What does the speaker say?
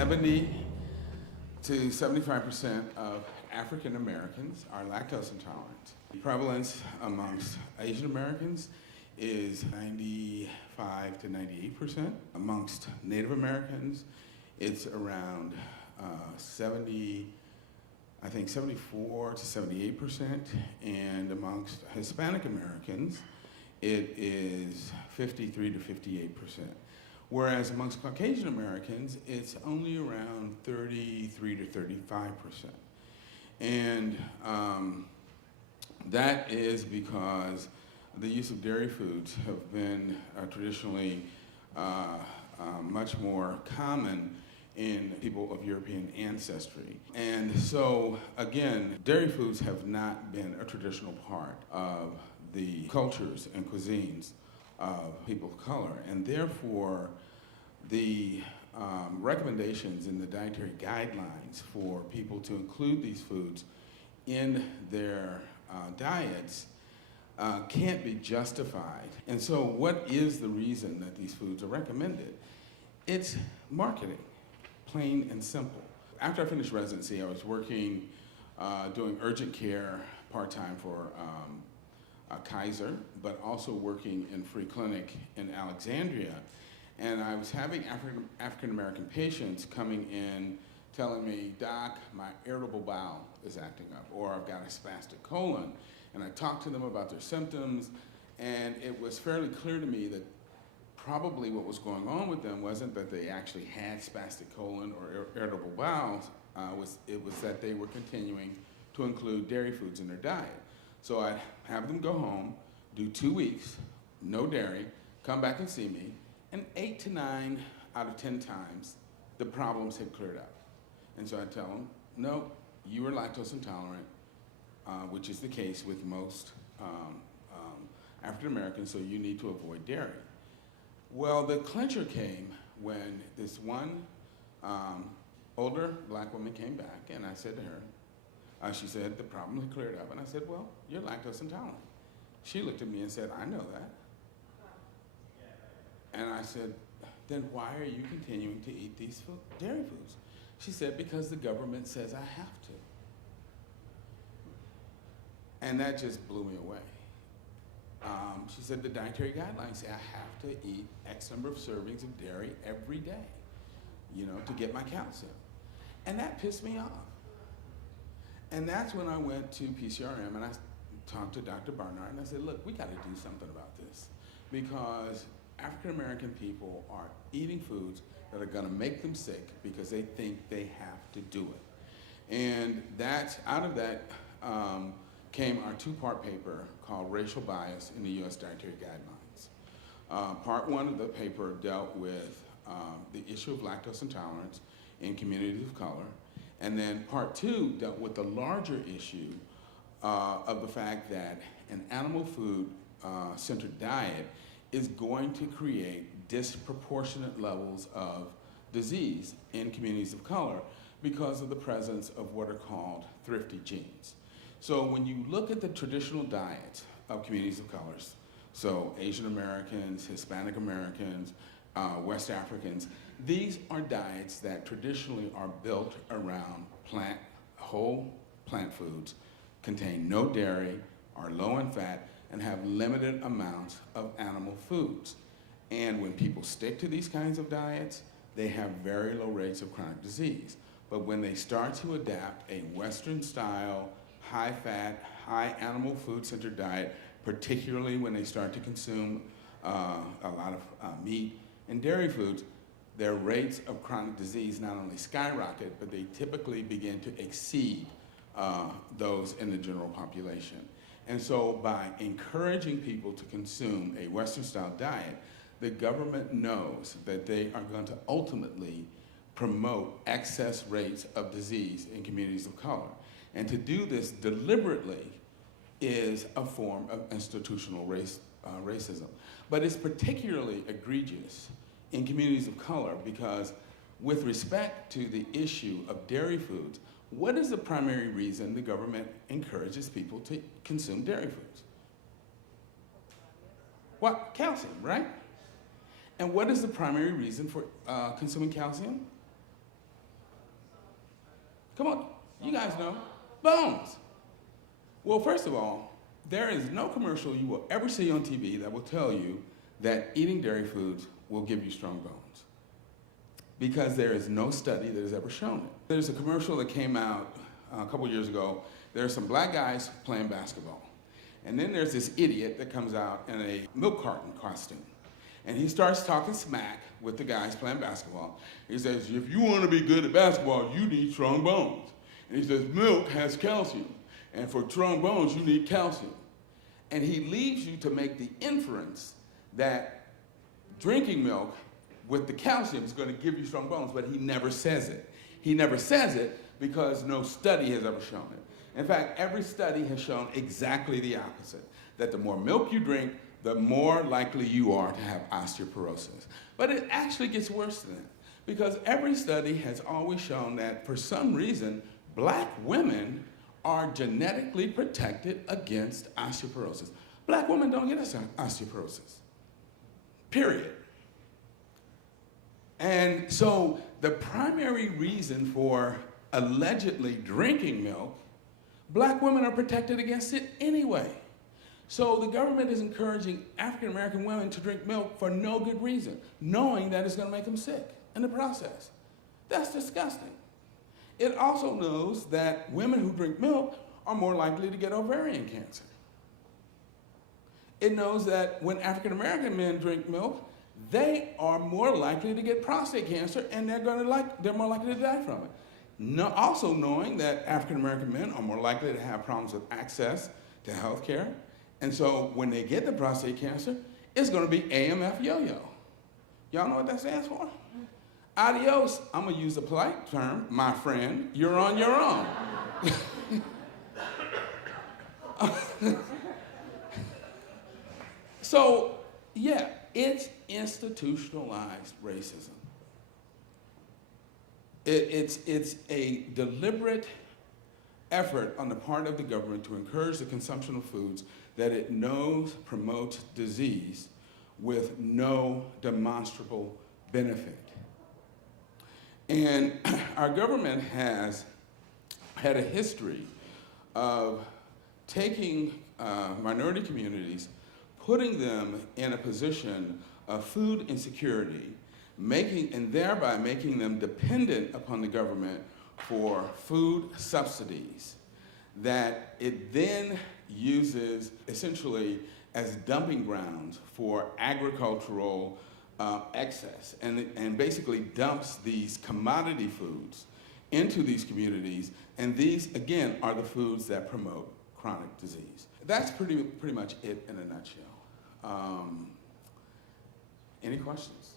70 to 75% of African Americans are lactose intolerant. The prevalence amongst Asian Americans is 95 to 98%. Amongst Native Americans, it's around 74 to 78%, and amongst Hispanic Americans, it is 53 to 58%. Whereas amongst Caucasian Americans, it's only around 33 to 35%. And that is because the use of dairy foods have been traditionally much more common in people of European ancestry. And so, again, dairy foods have not been a traditional part of the cultures and cuisines of people of color, and therefore the recommendations in the dietary guidelines for people to include these foods in their diets can't be justified. And so what is the reason that these foods are recommended? It's marketing, plain and simple. After I finished residency, I was working, doing urgent care part-time for Kaiser, but also working in free clinic in Alexandria. And I was having African-American patients coming in telling me, "Doc, my irritable bowel is acting up," or "I've got a spastic colon." And I talked to them about their symptoms, and it was fairly clear to me that probably what was going on with them wasn't that they actually had spastic colon or irritable bowels, it was that they were continuing to include dairy foods in their diet. So I'd have them go home, do 2 weeks, no dairy, come back and see me, and 8 to 9 out of 10 times, the problems had cleared up. And so I'd tell them, "No, you are lactose intolerant," which is the case with most African Americans, so you need to avoid dairy. Well, the clincher came when this one older black woman came back, and I said to her, she said, "The problem had cleared up." And I said, "Well, you're lactose intolerant." She looked at me and said, "I know that." And I said, "Then why are you continuing to eat these dairy foods?" She said, "Because the government says I have to." And that just blew me away. She said, "The dietary guidelines say I have to eat X number of servings of dairy every day, to get my calcium." And that pissed me off. And that's when I went to PCRM and I talked to Dr. Barnard, and I said, "Look, we got to do something about this, because African American people are eating foods that are going to make them sick because they think they have to do it." And out of that came our 2-part paper called Racial Bias in the U.S. Dietary Guidelines. Part 1 of the paper dealt with the issue of lactose intolerance in communities of color, and then part 2 dealt with the larger issue of the fact that an animal food centered diet is going to create disproportionate levels of disease in communities of color because of the presence of what are called thrifty genes. So when you look at the traditional diet of communities of colors, so Asian Americans, Hispanic Americans, West Africans, these are diets that traditionally are built around whole plant foods, contain no dairy, are low in fat, and have limited amounts of animal foods. And when people stick to these kinds of diets, they have very low rates of chronic disease. But when they start to adapt a Western style, high fat, high animal food centered diet, particularly when they start to consume a lot of meat and dairy foods, their rates of chronic disease not only skyrocket, but they typically begin to exceed those in the general population. And so by encouraging people to consume a Western-style diet, the government knows that they are going to ultimately promote excess rates of disease in communities of color. And to do this deliberately is a form of institutional racism. But it's particularly egregious in communities of color because with respect to the issue of dairy foods, what is the primary reason the government encourages people to consume dairy foods? What? Calcium, right? And what is the primary reason for consuming calcium? Come on, you guys know. Bones. Well, first of all, there is no commercial you will ever see on TV that will tell you that eating dairy foods will give you strong bones, because there is no study that has ever shown it. There's a commercial that came out a couple years ago. There are some black guys playing basketball. And then there's this idiot that comes out in a milk carton costume. And he starts talking smack with the guys playing basketball. He says, if you want to be good at basketball, you need strong bones. And he says, milk has calcium. And for strong bones, you need calcium. And he leaves you to make the inference that drinking milk with the calcium is going to give you strong bones, but he never says it. He never says it because no study has ever shown it. In fact, every study has shown exactly the opposite, that the more milk you drink, the more likely you are to have osteoporosis. But it actually gets worse than that, because every study has always shown that for some reason, black women are genetically protected against osteoporosis. Black women don't get osteoporosis, period. And so the primary reason for allegedly drinking milk, black women are protected against it anyway. So the government is encouraging African American women to drink milk for no good reason, knowing that it's going to make them sick in the process. That's disgusting. It also knows that women who drink milk are more likely to get ovarian cancer. It knows that when African American men drink milk, they are more likely to get prostate cancer, and they're more likely to die from it. Also knowing that African American men are more likely to have problems with access to health care. And so when they get the prostate cancer, it's going to be AMF yo-yo. Y'all know what that stands for? Adios, I'm going to use a polite term, my friend, you're on your own. So, yeah, it's institutionalized racism. It's a deliberate effort on the part of the government to encourage the consumption of foods that it knows promotes disease with no demonstrable benefit. And our government has had a history of taking minority communities, putting them in a position of food insecurity, and thereby making them dependent upon the government for food subsidies that it then uses essentially as dumping grounds for agricultural excess, and basically dumps these commodity foods into these communities, and these, again, are the foods that promote chronic disease. That's pretty much it in a nutshell. Any questions?